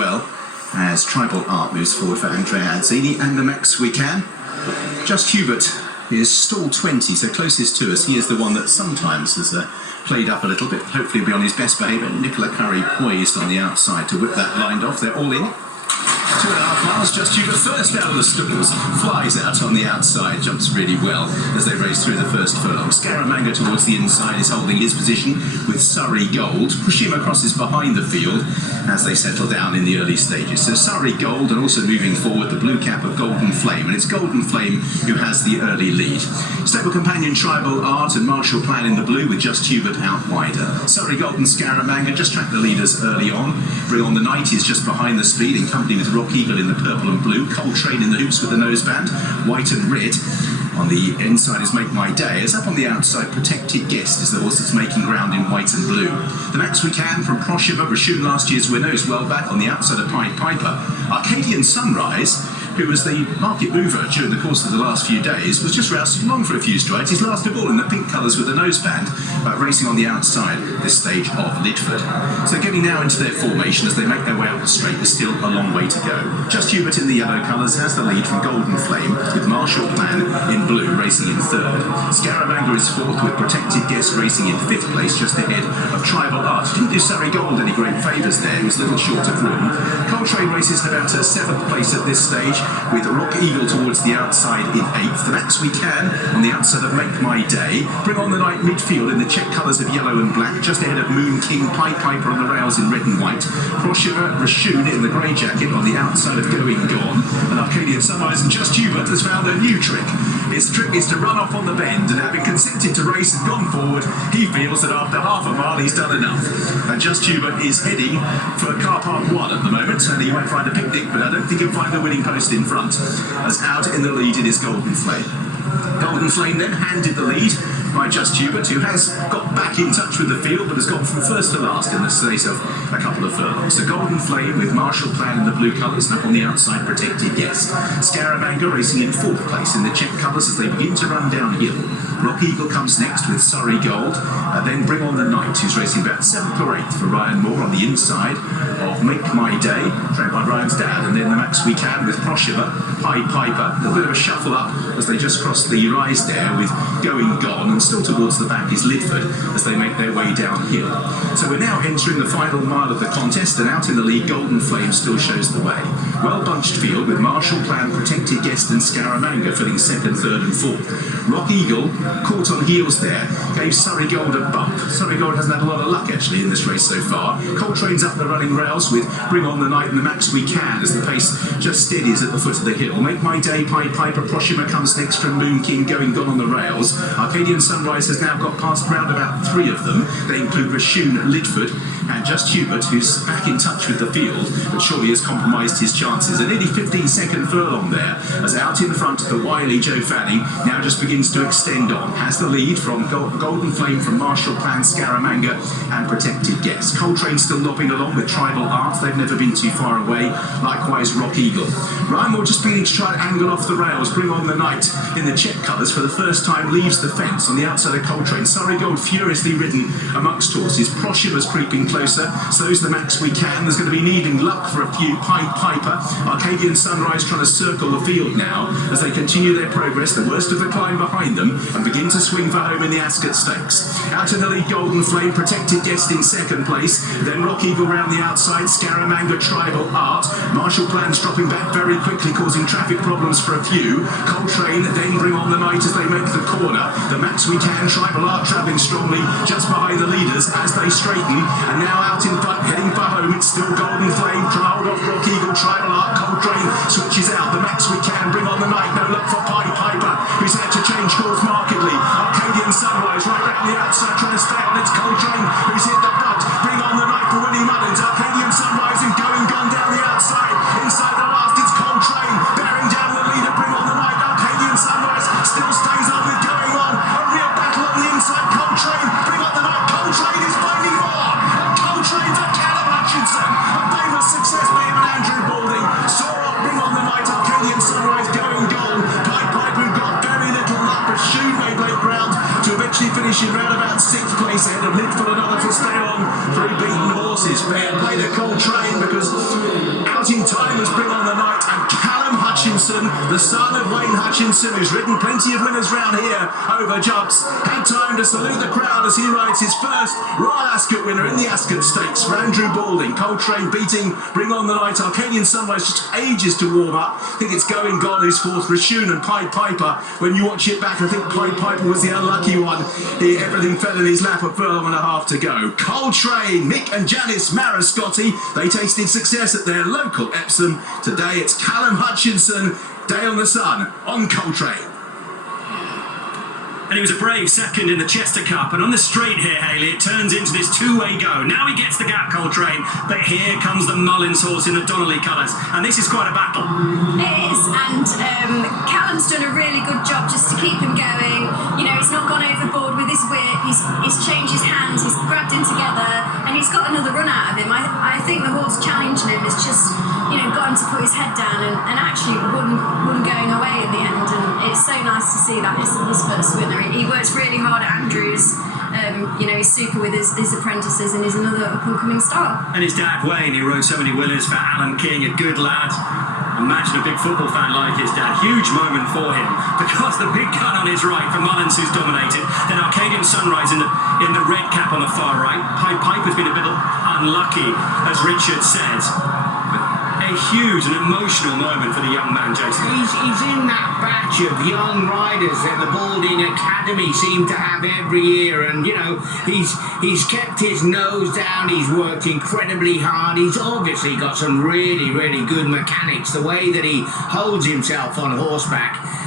well as Tribal Art moves forward for Andrea Anzini and the Max We Can. Just Hubert is stall 20, so closest to us. He is the one that sometimes has played up a little bit. Hopefully he'll be on his best behaviour. Nicola Curry poised on the outside to whip that blind off. They're all in. 2.5 miles, Just Hubert first out of the stalls, flies out on the outside, jumps really well as they race through the first furlong. Scaramanga towards the inside is holding his position with Surrey Gold. Pushima crosses behind the field as they settle down in the early stages. So Surrey Gold, and also moving forward the blue cap of Golden Flame, and it's Golden Flame who has the early lead. Stable companion Tribal Art and Marshall Plan in the blue with Just Hubert out wider. Surrey Gold and Scaramanga just track the leaders early on. Bring on the Night is just behind the speed in company with Rock Eagle in the purple and blue. Coltrane in the hoops with the noseband, white and red. On the inside is Make My Day. As up on the outside, Protected Guest is the horse that's making ground in white and blue. The Max We Can from Proshiva, Rashun last year's winner, is well back on the outside of Pied Piper. Arcadian Sunrise, who was the market mover during the course of the last few days, was just roused along for a few strides. He's last of all in the pink colours with the noseband, racing on the outside this stage of Lidford. So getting now into their formation as they make their way up the straight, there's still a long way to go. Just Hubert in the yellow colours has the lead from Golden Flame, with Marshall Plan in blue racing in third. Scaramanga is fourth, with Protected Guest racing in fifth place, just ahead of Tribal Art. Didn't do Surrey Gold any great favours there, he was a little short of room. Coltrane races in about seventh place at this stage, with Rock Eagle towards the outside in eighth. The Max We Can on the outside of Make My Day. Bring on the Night midfield in the check colours of yellow and black, just ahead of Moon King. Pied Piper on the rails in red and white. Proshiva Rashun in the grey jacket on the outside of Going Gone. And Arcadian Sunrise and Just Hubert has found a new trick. His trick is to run off on the bend, and having consented to race and gone forward, he feels that after half a mile he's done enough. And Just Hubert is heading for car park 1 at the moment, and he might find a picnic, but I don't think he'll find the winning post in front, as out in the lead it is Golden Flame. Golden Flame then handed the lead by Just Hubert, who has got back in touch with the field but has gone from first to last in the space of a couple of furlongs. So Golden Flame with Marshall Plan in the blue colours, and up on the outside Protected Guest. Scaramanga racing in fourth place in the check colours as they begin to run downhill. Rock Eagle comes next with Surrey Gold, then Bring On the Night, who's racing about 7th or 8th for Ryan Moore on the inside of Make My Day, trained by Ryan's dad, and then the Max We Can with Proshiva, Pied Piper. A little bit of a shuffle up as they just cross the rise there with Going Gone, and still towards the back is Lidford as they make their way downhill. So we're now entering the final mile of the contest, and out in the lead Golden Flame still shows the way. Well bunched field with Marshall Plan, Protected Guest and Scaramanga filling second, third and fourth. Rock Eagle caught on heels there, gave Surrey Gold a bump. Surrey Gold hasn't had a lot of luck actually in this race so far. Coltrane's up the running rails with Bring On the Night and the Max We Can as the pace just steadies at the foot of the hill. Make My Day, Pied Piper, Proshiva comes next from Moon King, Going Gone on the rails. Arcadian Sunrise has now got past round about 3 of them. They include Rashun, Lidford and Just Hubert, who's back in touch with the field, but surely has compromised his chances. A nearly 15-second furlong there, as out in front the wily Joe Fanning now just begins to extend on. Has the lead from Golden Flame from Marshall Plan, Scaramanga and Protected Guest. Coltrane still lobbing along with Tribal Art, they've never been too far away, likewise Rock Eagle. Ryan Moore just beginning to try to angle off the rails. Bring On the Night in the check colours for the first time leaves the fence on the outside of Coltrane. Surrey Gold furiously ridden amongst horses. Proshiva's creeping closer, so's the Max We Can. There's going to be needing luck for a few. Pied Piper, Arcadian Sunrise trying to circle the field now as they continue their progress, the worst of the climb behind them, and begin to swing for home in the Ascot Stakes. Out in the lead Golden Flame, Protected Guest in second place, then Rock Eagle round the outside, Scaramanga, Tribal Art. Marshall Plan's dropping back very quickly, causing traffic problems for a few. Coltrane then Bring On the Night as they make the corner. The Max We Can, Tribal Art travelling strongly just behind the leaders as they straighten, and now out in front heading for home it's still Golden Flame, trailed off Rock Eagle, Tribal Art. Coltrane switches out. The Max We Can, Bring On the Night, no luck for Pied Piper, who's had to change course markedly. Arcadian Sunrise right round the outside trying to stay on. It's Coltrane who's hit the butt. Bring On the Night for Willie Mullins. Arcadian Sunrise and Going Gone down the outside. Inside the last it's Coltrane bearing down the leader. Bring On the Night. Arcadian Sunrise still stays on with Going On. A real battle on the inside. Coltrane, Bring On the Night. Coltrane is finding more. Coltrane for Callum Hutchinson. A famous success for him and Andrew Balding. Saw off Bring On the Night. Arcadian Sunrise, Going Gone. Pied Piper got very little luck, but Shoe made late ground to eventually finish in round about 6th place ahead of Lidford, another to stay on. 3 beaten horses. Fair play to Coltrane because The son of Wayne Hutchinson, who's ridden plenty of winners round here over jumps, had time to salute the crowd as he rides his first Royal Ascot winner in the Ascot Stakes for Andrew Balding. Coltrane beating Bring On the Night. Arcadian Sunrise just ages to warm up. I think it's Going Gone who's fourth. Rashun and Pied Piper. When you watch it back, I think Pied Piper was the unlucky one. Everything fell in his lap, a furlong and a half to go. Coltrane, Mick and Janice, Mariscotti, they tasted success at their local Epsom. Today it's Callum Hutchinson, Day on the Sun on Coltrane. And he was a brave second in the Chester Cup. And on the straight here, Hayley, it turns into this two-way go. Now he gets the gap, Coltrane. But here comes the Mullins horse in the Donnelly colours. And this is quite a battle. It is. And Callum's done a really good job just to keep him going. You know, he's not gone overboard with his whip. He's changed his hands. He's grabbed him together. And he's got another run out of him. I think the horse challenging him has just, you know, got him to put his head down and actually won going away in the end. And it's so nice to see that. It's his first winner. He works really hard at Andrews. You know, he's super with his apprentices and he's another up-and-coming star. And his dad, Wayne, he rode so many winners for Alan King, a good lad. Imagine a big football fan like his dad. Huge moment for him because the big gun on his right for Mullins, who's dominated. Then Arcadian Sunrise in the red cap on the far right. Pied Piper's been a bit unlucky, as Richard said. A huge and emotional moment for the young man, Jason. He's in that batch of young riders that the Balding Academy seem to have every year, and you know he's kept his nose down. He's worked incredibly hard. He's obviously got some really good mechanics. The way that he holds himself on horseback.